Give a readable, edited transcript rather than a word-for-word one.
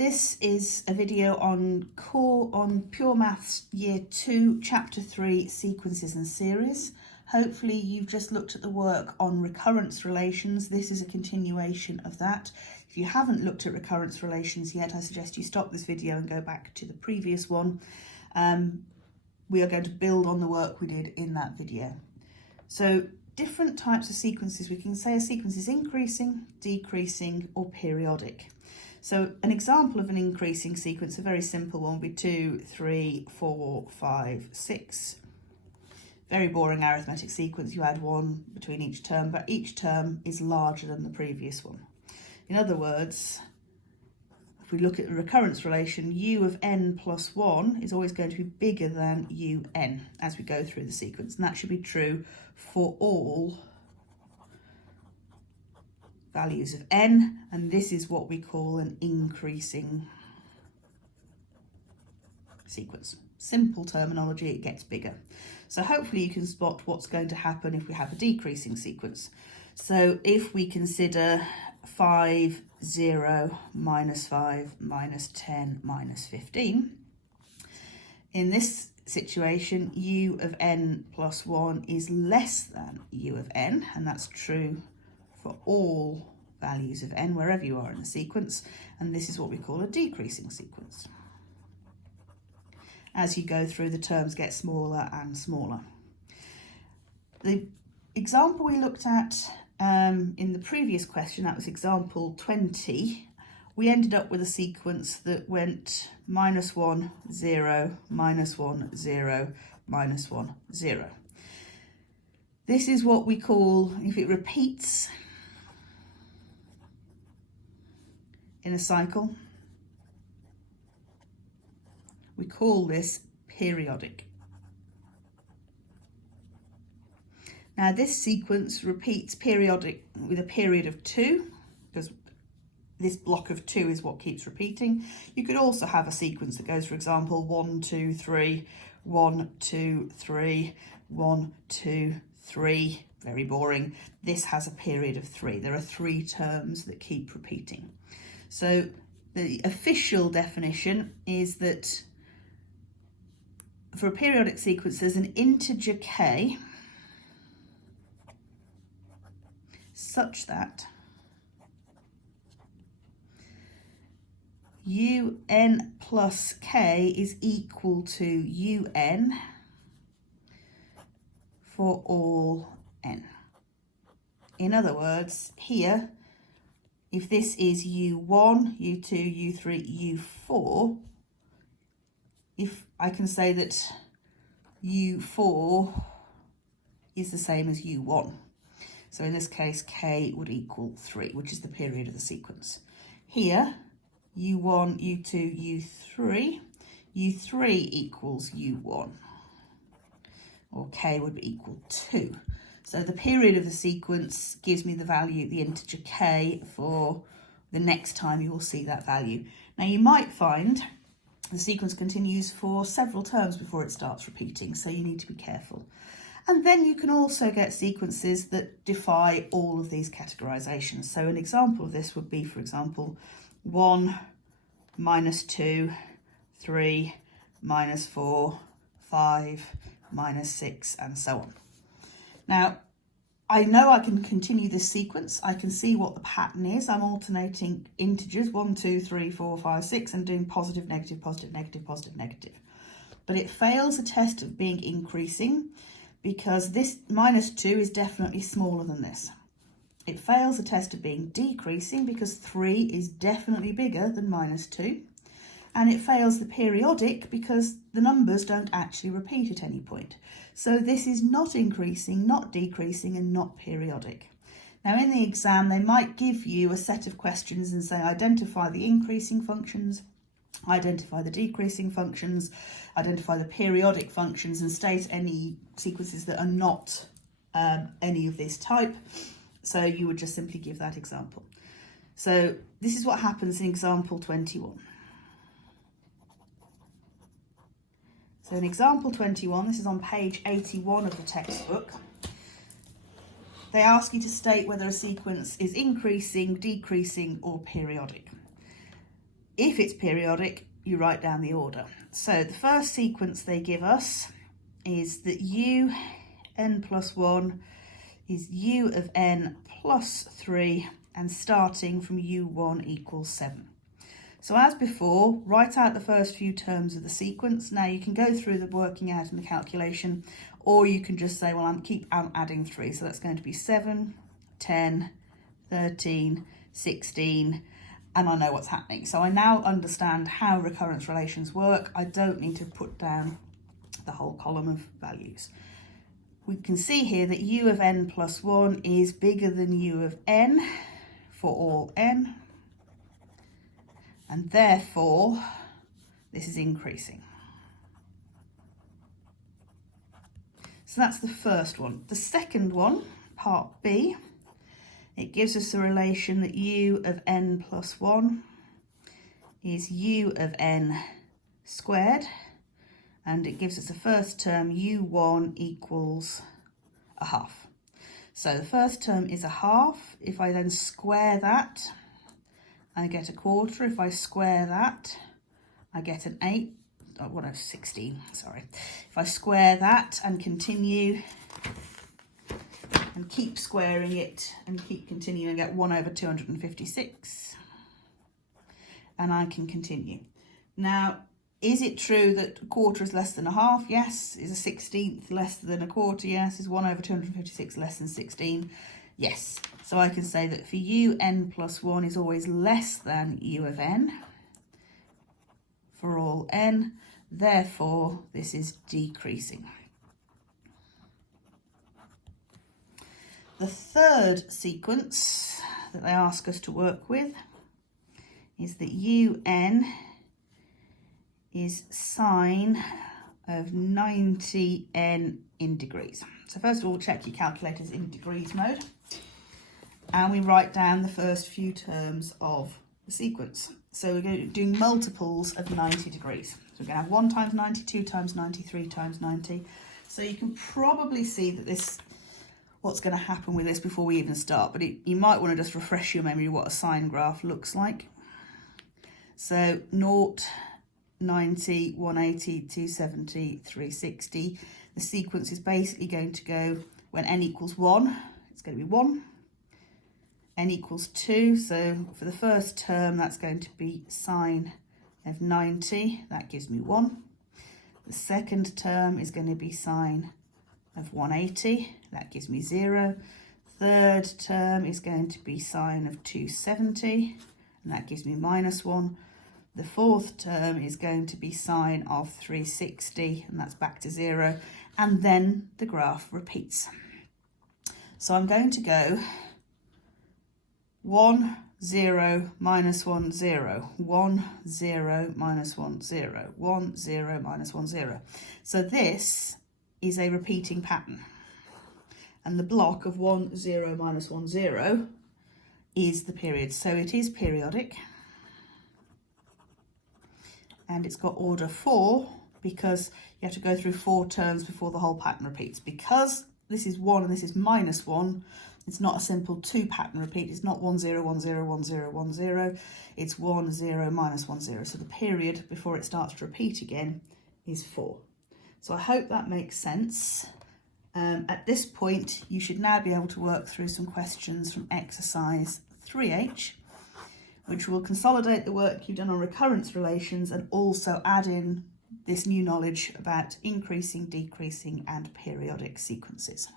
This is a video on Pure Maths Year 2, Chapter 3, Sequences and Series. Hopefully you've just looked at the work on recurrence relations. This is a continuation of that. If you haven't looked at recurrence relations yet, I suggest you stop this video and go back to the previous one. We are going to build on the work we did in that video. So different types of sequences. We can say a sequence is increasing, decreasing, or periodic. So an example of an increasing sequence, a very simple one, would be 2, 3, 4, 5, 6. Very boring arithmetic sequence. You add 1 between each term, but each term is larger than the previous one. In other words, if we look at the recurrence relation, u of n plus 1 is always going to be bigger than un as we go through the sequence, and that should be true for all values of n, and this is what we call an increasing sequence. Simple terminology, it gets bigger. So hopefully you can spot what's going to happen if we have a decreasing sequence. So if we consider 5, 0, minus 5, minus 10, minus 15, in this situation, u of n plus 1 is less than u of n, and that's true for all values of n, wherever you are in the sequence, and this is what we call a decreasing sequence. As you go through, the terms get smaller and smaller. The example we looked at in the previous question, that was example 20, we ended up with a sequence that went minus 1, 0, minus 1, 0, minus 1, 0. This is what we call, if it repeats in a cycle, we call this periodic. Now this sequence repeats periodic with a period of 2, because this block of 2 is what keeps repeating. You could also have a sequence that goes, for example, 1, 2, 3, 1, 2, 3, 1, 2, 3. Very boring. This has a period of 3. There are 3 terms that keep repeating. So the official definition is that for a periodic sequence, there's an integer k such that un plus k is equal to un for all n. In other words, here, if this is u1, u2, u3, u4, if I can say that u4 is the same as u1. So in this case, k would equal 3, which is the period of the sequence. Here, u1, u2, u3, u3 equals u1, or k would be equal 2. So the period of the sequence gives me the value, the integer k, for the next time you will see that value. Now you might find the sequence continues for several terms before it starts repeating, so you need to be careful. And then you can also get sequences that defy all of these categorizations. So an example of this would be, for example, 1, minus 2, 3, minus 4, 5, minus 6, and so on. Now, I know I can continue this sequence. I can see what the pattern is. I'm alternating integers, 1, 2, 3, 4, 5, 6, and doing positive, negative, positive, negative, positive, negative. But it fails a test of being increasing because this minus 2 is definitely smaller than this. It fails a test of being decreasing because 3 is definitely bigger than minus 2. And it fails the periodic because the numbers don't actually repeat at any point. So this is not increasing, not decreasing, and not periodic. Now in the exam, they might give you a set of questions and say, identify the increasing functions, identify the decreasing functions, identify the periodic functions, and state any sequences that are not any of this type. So you would just simply give that example. So this is what happens in example 21. So in example 21, this is on page 81 of the textbook, they ask you to state whether a sequence is increasing, decreasing, or periodic. if it's periodic, you write down the order. So the first sequence they give us is that u n plus 1 is u of n plus 3, and starting from u1 equals 7. So as before, write out the first few terms of the sequence. Now you can go through the working out and the calculation, or you can just say, well, I'm adding 3. So that's going to be 7, 10, 13, 16, and I know what's happening. So I now understand how recurrence relations work. I don't need to put down the whole column of values. We can see here that u of n plus 1 is bigger than u of n for all n, and therefore this is increasing. So that's the first one. The second one, part B, it gives us a relation that u of n plus 1 is u of n squared, and it gives us a first term u1 equals a half. So the first term is a half. If I then square that, I get a quarter. If I square that, I get an 8. Oh, what, 16, sorry. If I square that and continue and keep squaring it and keep continuing, I get 1 over 256. And I can continue. Now, is it true that a quarter is less than a half? Yes. Is a 16th less than a quarter? Yes. Is 1 over 256 less than 16? Yes. So I can say that for u n plus 1 is always less than u of n for all n. Therefore, this is decreasing. The third sequence that they ask us to work with is that un is sine of 90n in degrees. So first of all, check your calculators in degrees mode, and we write down the first few terms of the sequence. So we're going to do multiples of 90 degrees. So we're going to have 1 times 90, 2 times 90, 3 times 90. So you can probably see that what's going to happen with this before we even start, but you might want to just refresh your memory what a sine graph looks like. So 0, 90, 180, 270, 360. The sequence is basically going to go when n equals 1, it's going to be 1. N equals 2, so for the first term that's going to be sine of 90, that gives me 1. The second term is going to be sine of 180, that gives me 0. Third term is going to be sine of 270, and that gives me -1. The fourth term is going to be sine of 360, and that's back to 0. And then the graph repeats. So I'm going to go 1, 0, -1, 0, 1, 0, -1, 0, 1, 0, -1, 0. So this is a repeating pattern. And the block of 1, 0, -1, 0 is the period. So it is periodic. And it's got order 4 because you have to go through 4 terms before the whole pattern repeats. Because this is 1 and this is -1, it's not a simple 2 pattern repeat. It's not 1, 0, 1, 0, 1, 0, 1, 0. It's 1, 0, -1, 0. So the period before it starts to repeat again is 4. So I hope that makes sense. At this point, you should now be able to work through some questions from exercise 3H, which will consolidate the work you've done on recurrence relations and also add in this new knowledge about increasing, decreasing, and periodic sequences.